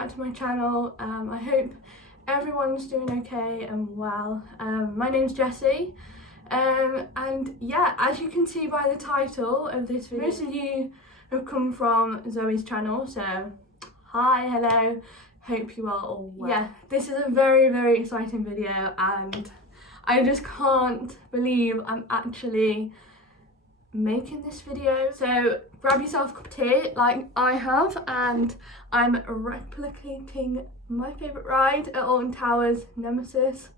back to my channel. I hope everyone's doing okay and well. My name's Jessie, and yeah, as you can see by the title of this video, most of you have come from Zoe's channel, so hi, hello, hope you are all well. Yeah, this is a very exciting video, and I just can't believe I'm actually making this video. So grab yourself a cup of tea like I have, and I'm replicating my favourite ride at Alton Towers, Nemesis.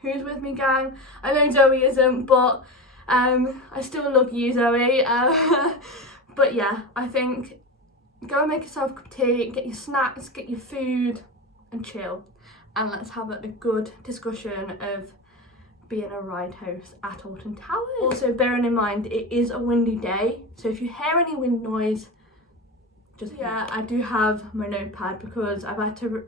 Who's with me, gang? I know Zoe isn't, but I still love you, Zoe. But yeah, I think go and make yourself a cup of tea, get your snacks, get your food and chill, and let's have a good discussion of being a ride host at Alton Towers. Also, bearing in mind it is a windy day, so if you hear any wind noise, just yeah, I do have my notepad because I've had to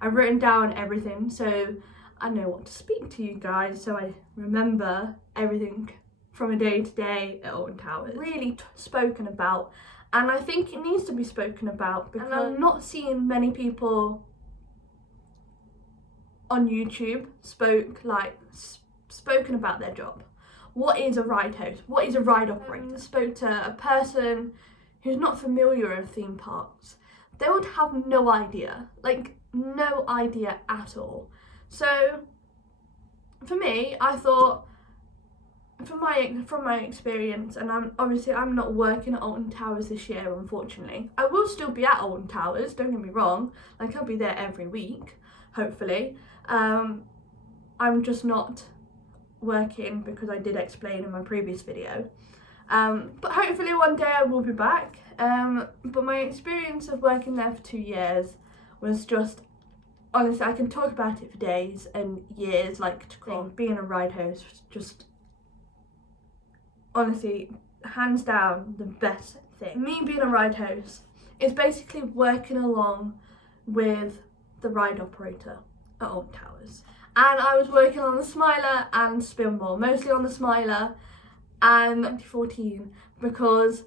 I've written down everything so I know what to speak to you guys, so I remember everything from a day to day at Alton Towers. Really spoken about, and I think it needs to be spoken about because I'm not seeing many people on YouTube spoken about their job. What is a ride host? What is a ride operator? Spoke to a person who's not familiar with theme parks. They would have no idea, no idea at all. So for me, I thought, from my experience, and I'm not working at Alton Towers this year, unfortunately. I will still be at Alton Towers, don't get me wrong, I'll be there every week, hopefully. I'm just not working because I did explain in my previous video. But hopefully one day I will be back. But my experience of working there for 2 years was just, honestly, I can talk about it for days and years, being a ride host was just, honestly, hands down the best thing. Me being a ride host is basically working along with the ride operator at Alton Towers. And I was working on the Smiler and Spinball, mostly on the Smiler, and 2014, because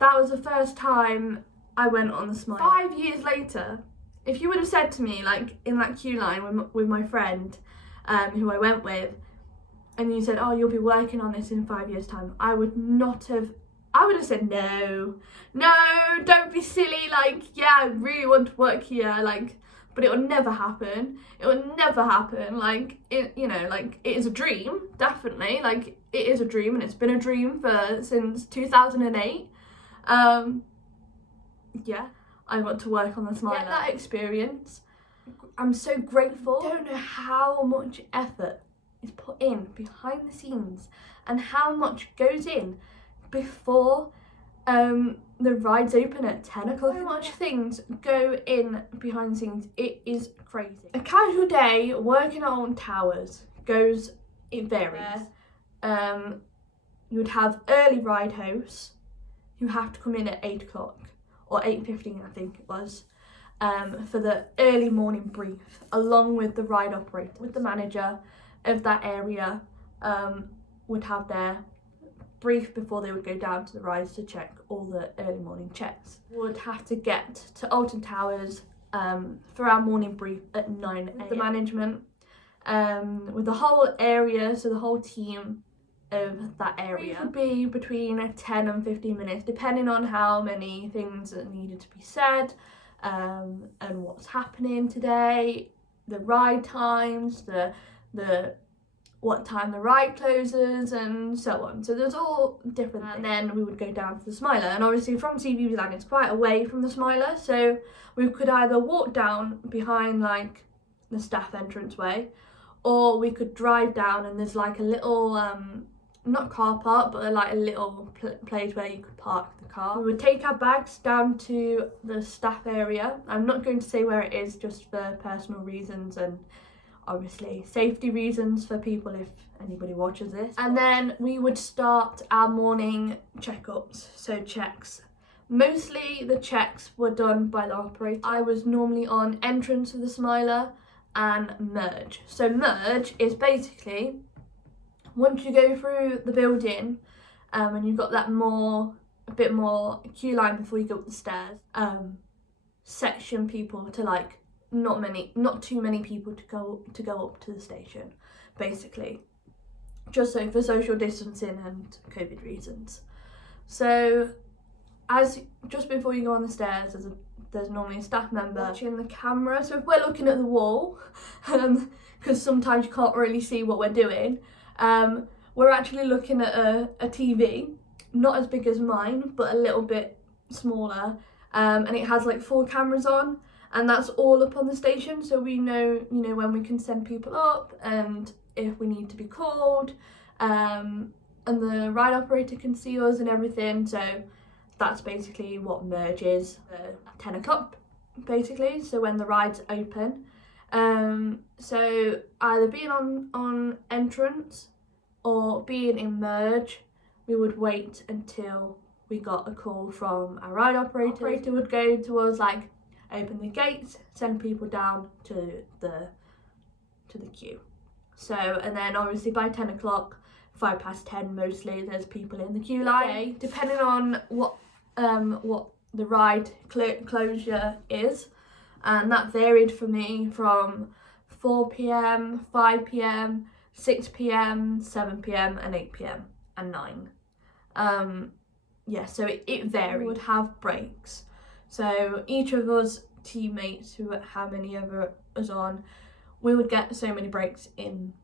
that was the first time I went on the Smiler. 5 years later, if you would have said to me, in that queue line with my friend who I went with, and you said, oh, you'll be working on this in 5 years time, I would have said no, don't be silly, yeah, I really want to work here, but it would never happen. It would never happen. It is a dream, definitely. It is a dream, and it's been a dream since 2008. Yeah, I want to work on the Smiler. Get that experience. I'm so grateful. I don't know how much effort is put in behind the scenes and how much goes in before the rides open at 10 o'clock. So much things go in behind the scenes, it is crazy. A casual day working at Alton Towers it varies. You would have early ride hosts who have to come in at 8 o'clock or 8:15, I think it was, for the early morning brief, along with the ride operator. With the manager of that area would have their brief before they would go down to the rides to check all the early morning checks. Would have to get to Alton Towers for our morning brief at 9 a.m. The management with the whole area, so the whole team of that area. It would be between 10 and 15 minutes, depending on how many things that needed to be said, and what's happening today, the ride times, the what time the ride closes, and so on. So there's all different things. And then we would go down to the Smiler, and obviously from CB's land it's quite away from the Smiler, so we could either walk down behind the staff entranceway, or we could drive down, and there's a little not car park, but a little place where you could park the car. We would take our bags down to the staff area. I'm not going to say where it is, just for personal reasons and obviously safety reasons for people if anybody watches this. And then we would start our morning checkups, so checks. Mostly the checks were done by the operator. I was normally on entrance of the Smiler and merge. So merge is basically, once you go through the building and you've got that a bit more queue line before you go up the stairs, section people to like not too many people to go up to the station, basically, just so for social distancing and COVID reasons. So just before you go on the stairs, there's normally a staff member watching the camera. So if we're looking at the wall, because sometimes you can't really see what we're doing, we're actually looking at a TV, not as big as mine, but a little bit smaller, and it has like 4 cameras on, and that's all up on the station, so we know, you know, when we can send people up and if we need to be called, and the ride operator can see us and everything. So that's basically what merge is, 10 o'clock basically, so when the ride's open. So either being on entrance or being in merge, we would wait until we got a call from our ride operator. The operator would go to us, like, open the gates, send people down to the queue. So, and then obviously by 10 o'clock, 5 past 10 mostly, there's people in the queue line. Okay, depending on what the ride closure is, and that varied for me from 4 p.m, 5 p.m, 6 p.m, 7 p.m, and 8 p.m, and 9. Yeah, so it varied. We would have breaks. So each of us teammates, who how many of us on, we would get so many breaks in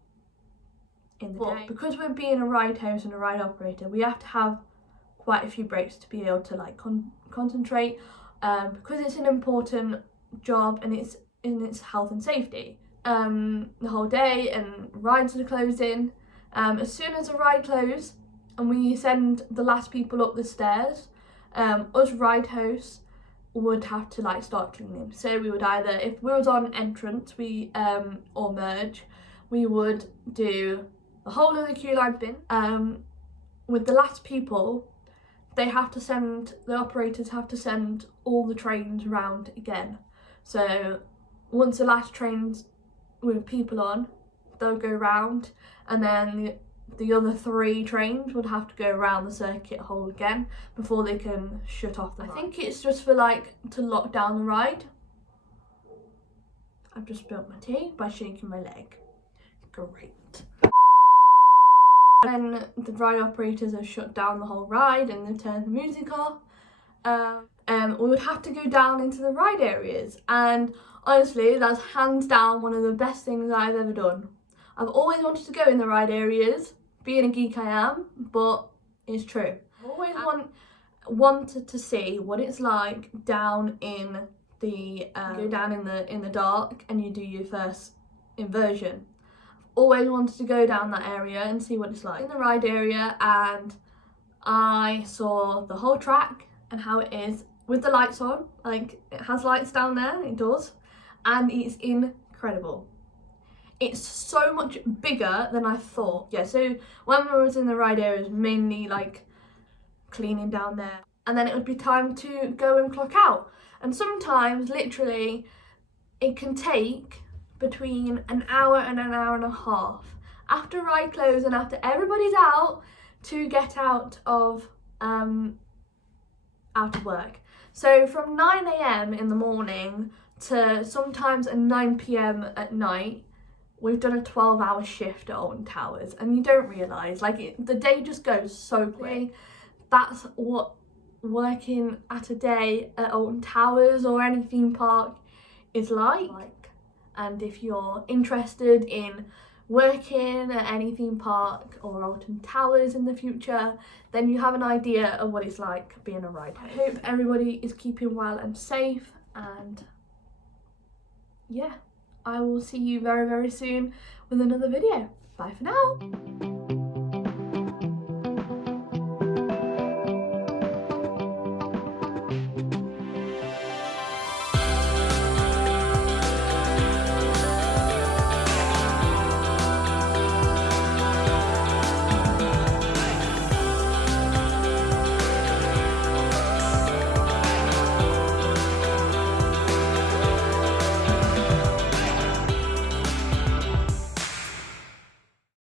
the day. Because we're being a ride host and a ride operator, we have to have quite a few breaks to be able to like concentrate, because it's an important job and it's health and safety. The whole day, and rides are closing. As soon as a ride closes and we send the last people up the stairs, us ride hosts would have to like start cleaning. So we would either, if we was on entrance, or merge, we would do the whole of the queue line bin. With the last people, the operators have to send all the trains round again. So once the last train's with people on, they'll go round, and then the other 3 trains would have to go around the circuit hall again before they can shut off the ride. I think it's just for like to lock down the ride. I've just spilled my tea by shaking my leg. Great. When the ride operators have shut down the whole ride and they've turned the music off, we would have to go down into the ride areas, and honestly, that's hands down one of the best things I've ever done. I've always wanted to go in the ride areas, being a geek I am, but it's true. I've always wanted to see what it's like down in the go down in the dark and you do your first inversion. I've always wanted to go down that area and see what it's like in the ride area, and I saw the whole track and how it is with the lights on. Like, it has lights down there, it does, and it's incredible. It's so much bigger than I thought. Yeah, so when I was in the ride area, it was mainly like cleaning down there, and then it would be time to go and clock out. And sometimes, literally, it can take between an hour and an hour and a half after ride close and after everybody's out to get out of work. So from 9 a.m. in the morning to sometimes at 9 p.m. at night, we've done a 12-hour shift at Alton Towers, and you don't realise, like, the day just goes so quick. That's what working at a day at Alton Towers or any theme park is like. And if you're interested in working at any theme park or Alton Towers in the future, then you have an idea of what it's like being a ride host. I hope everybody is keeping well and safe, and yeah, I will see you very, very soon with another video. Bye for now.